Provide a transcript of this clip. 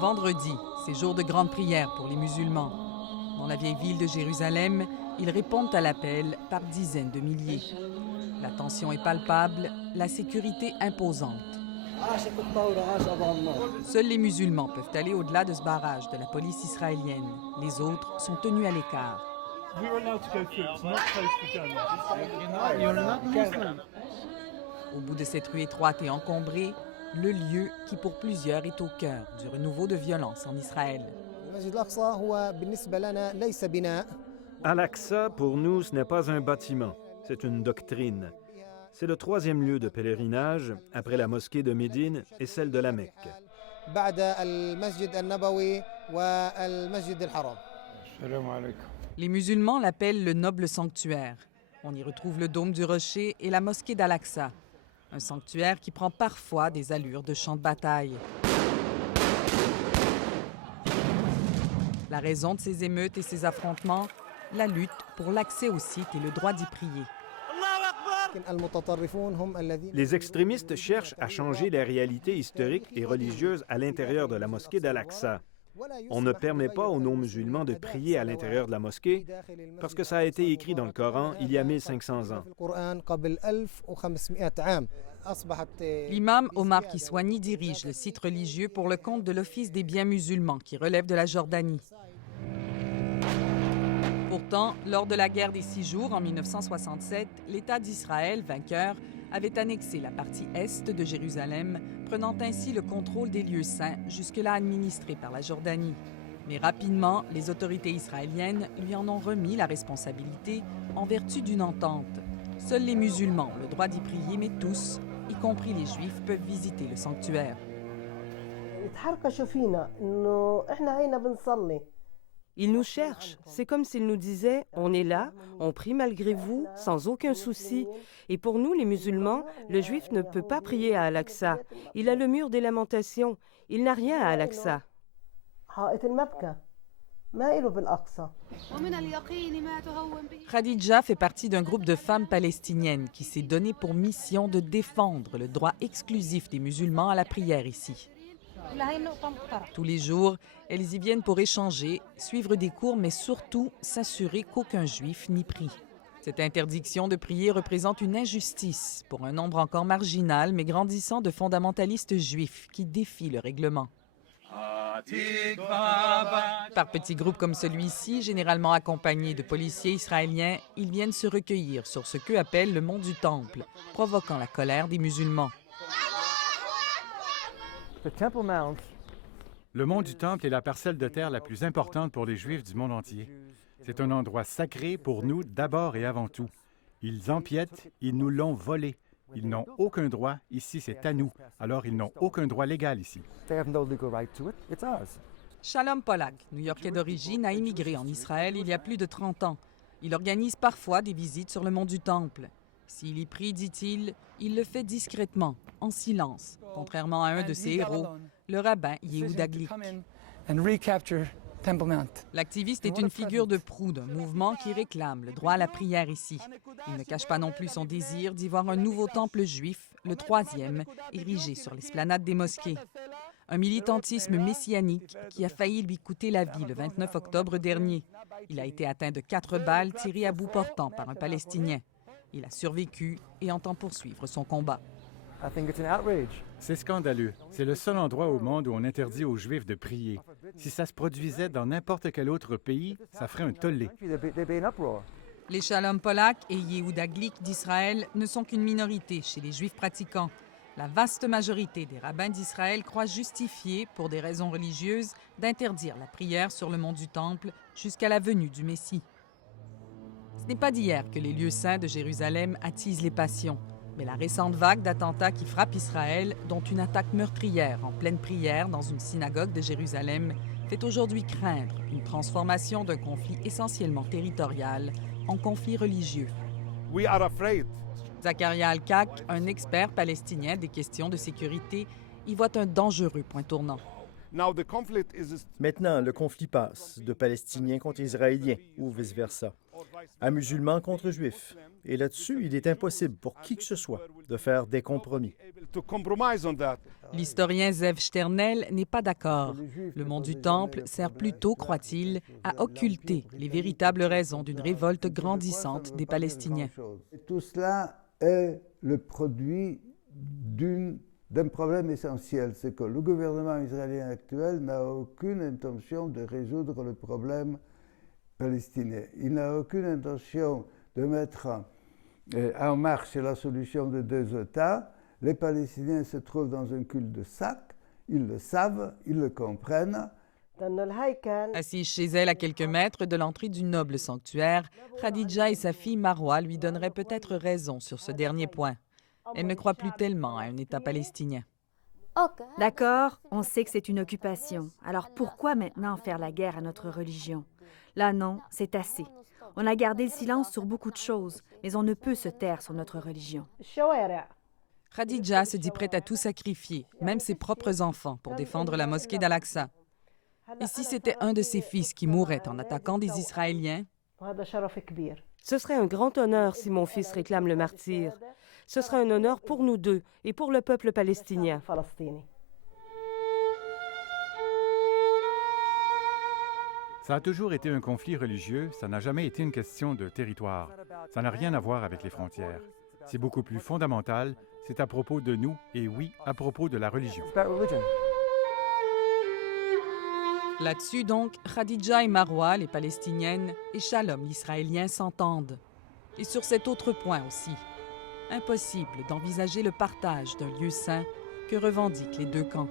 Vendredi, c'est jour de grande prière pour les musulmans. Dans la vieille ville de Jérusalem, ils répondent à l'appel par dizaines de milliers. La tension est palpable, la sécurité imposante. Seuls les musulmans peuvent aller au-delà de ce barrage de la police israélienne. Les autres sont tenus à l'écart. Au bout de cette rue étroite et encombrée, le lieu qui pour plusieurs est au cœur du renouveau de violence en Israël. Al-Aqsa, pour nous, ce n'est pas un bâtiment, c'est une doctrine. C'est le troisième lieu de pèlerinage, après la mosquée de Médine et celle de la Mecque. Les musulmans l'appellent le noble sanctuaire. On y retrouve le dôme du rocher et la mosquée d'Al-Aqsa. Un sanctuaire qui prend parfois des allures de champ de bataille. La raison de ces émeutes et ces affrontements, la lutte pour l'accès au site et le droit d'y prier. Les extrémistes cherchent à changer la réalité historique et religieuse à l'intérieur de la mosquée d'Al-Aqsa. On ne permet pas aux non-musulmans de prier à l'intérieur de la mosquée parce que ça a été écrit dans le Coran il y a 1500 ans. L'imam Omar Kiswani dirige le site religieux pour le compte de l'Office des biens musulmans qui relève de la Jordanie. Pourtant, lors de la guerre des 6 jours en 1967, l'État d'Israël, vainqueur, avait annexé la partie est de Jérusalem, prenant ainsi le contrôle des lieux saints, jusque-là administrés par la Jordanie. Mais rapidement, les autorités israéliennes lui en ont remis la responsabilité en vertu d'une entente. Seuls les musulmans ont le droit d'y prier, mais tous, y compris les Juifs, peuvent visiter le sanctuaire. Ils nous cherchent. C'est comme s'ils nous disaient « On est là, on prie malgré vous, sans aucun souci. » Et pour nous, les musulmans, le juif ne peut pas prier à Al-Aqsa. Il a le mur des lamentations. Il n'a rien à Al-Aqsa. Khadija fait partie d'un groupe de femmes palestiniennes qui s'est donné pour mission de défendre le droit exclusif des musulmans à la prière ici. Tous les jours, elles y viennent pour échanger, suivre des cours, mais surtout s'assurer qu'aucun juif n'y prie. Cette interdiction de prier représente une injustice pour un nombre encore marginal mais grandissant de fondamentalistes juifs qui défient le règlement. Par petits groupes comme celui-ci, généralement accompagnés de policiers israéliens, ils viennent se recueillir sur ce qu'eux appellent le mont du Temple, provoquant la colère des musulmans. Le mont du Temple est la parcelle de terre la plus importante pour les Juifs du monde entier. C'est un endroit sacré pour nous d'abord et avant tout. Ils empiètent, ils nous l'ont volé. Ils n'ont aucun droit, ici c'est à nous. Alors ils n'ont aucun droit légal ici. Shalom Pollack, New-Yorkais d'origine, a immigré en Israël il y a plus de 30 ans. Il organise parfois des visites sur le mont du Temple. S'il y prie, dit-il, il le fait discrètement, en silence, contrairement à un de ses héros, le rabbin Yehuda Glick. L'activiste est une figure de proue d'un mouvement qui réclame le droit à la prière ici. Il ne cache pas non plus son désir d'y voir un nouveau temple juif, le 3e, érigé sur l'esplanade des mosquées. Un militantisme messianique qui a failli lui coûter la vie le 29 octobre dernier. Il a été atteint de 4 balles tirées à bout portant par un Palestinien. Il a survécu et entend poursuivre son combat. C'est scandaleux. C'est le seul endroit au monde où on interdit aux Juifs de prier. Si ça se produisait dans n'importe quel autre pays, ça ferait un tollé. Les Shalom Pollack et Yehuda Glick d'Israël ne sont qu'une minorité chez les Juifs pratiquants. La vaste majorité des rabbins d'Israël croient justifier, pour des raisons religieuses, d'interdire la prière sur le mont du Temple jusqu'à la venue du Messie. Ce n'est pas d'hier que les lieux saints de Jérusalem attisent les passions. Mais la récente vague d'attentats qui frappe Israël, dont une attaque meurtrière en pleine prière dans une synagogue de Jérusalem, fait aujourd'hui craindre une transformation d'un conflit essentiellement territorial en conflit religieux. Zakaria Al-Kak, un expert palestinien des questions de sécurité, y voit un dangereux point tournant. Maintenant, le conflit passe de Palestiniens contre Israéliens ou vice-versa, à musulmans contre juifs. Et là-dessus, il est impossible pour qui que ce soit de faire des compromis. L'historien Zev Sternel n'est pas d'accord. Le mont du Temple sert plutôt, croit-il, à occulter les véritables raisons d'une révolte grandissante des Palestiniens. Tout cela est le produit d'un problème essentiel, c'est que le gouvernement israélien actuel n'a aucune intention de résoudre le problème palestinien. Il n'a aucune intention de mettre en marche la solution de 2 États. Les Palestiniens se trouvent dans un cul-de-sac, ils le savent, ils le comprennent. Assise chez elle à quelques mètres de l'entrée du noble sanctuaire, Khadija et sa fille Marwa lui donneraient peut-être raison sur ce dernier point. Elle ne croit plus tellement à un État palestinien. D'accord, on sait que c'est une occupation. Alors pourquoi maintenant faire la guerre à notre religion? Là, non, c'est assez. On a gardé le silence sur beaucoup de choses, mais on ne peut se taire sur notre religion. Khadija se dit prête à tout sacrifier, même ses propres enfants, pour défendre la mosquée d'Al-Aqsa. Et si c'était un de ses fils qui mourrait en attaquant des Israéliens? Ce serait un grand honneur si mon fils réclame le martyre. Ce serait un honneur pour nous deux et pour le peuple palestinien. Ça a toujours été un conflit religieux, ça n'a jamais été une question de territoire. Ça n'a rien à voir avec les frontières. C'est beaucoup plus fondamental, c'est à propos de nous et oui, à propos de la religion. Là-dessus donc, Khadija et Marwa, les Palestiniennes, et Shalom, l'Israélien, s'entendent. Et sur cet autre point aussi, impossible d'envisager le partage d'un lieu saint que revendiquent les deux camps.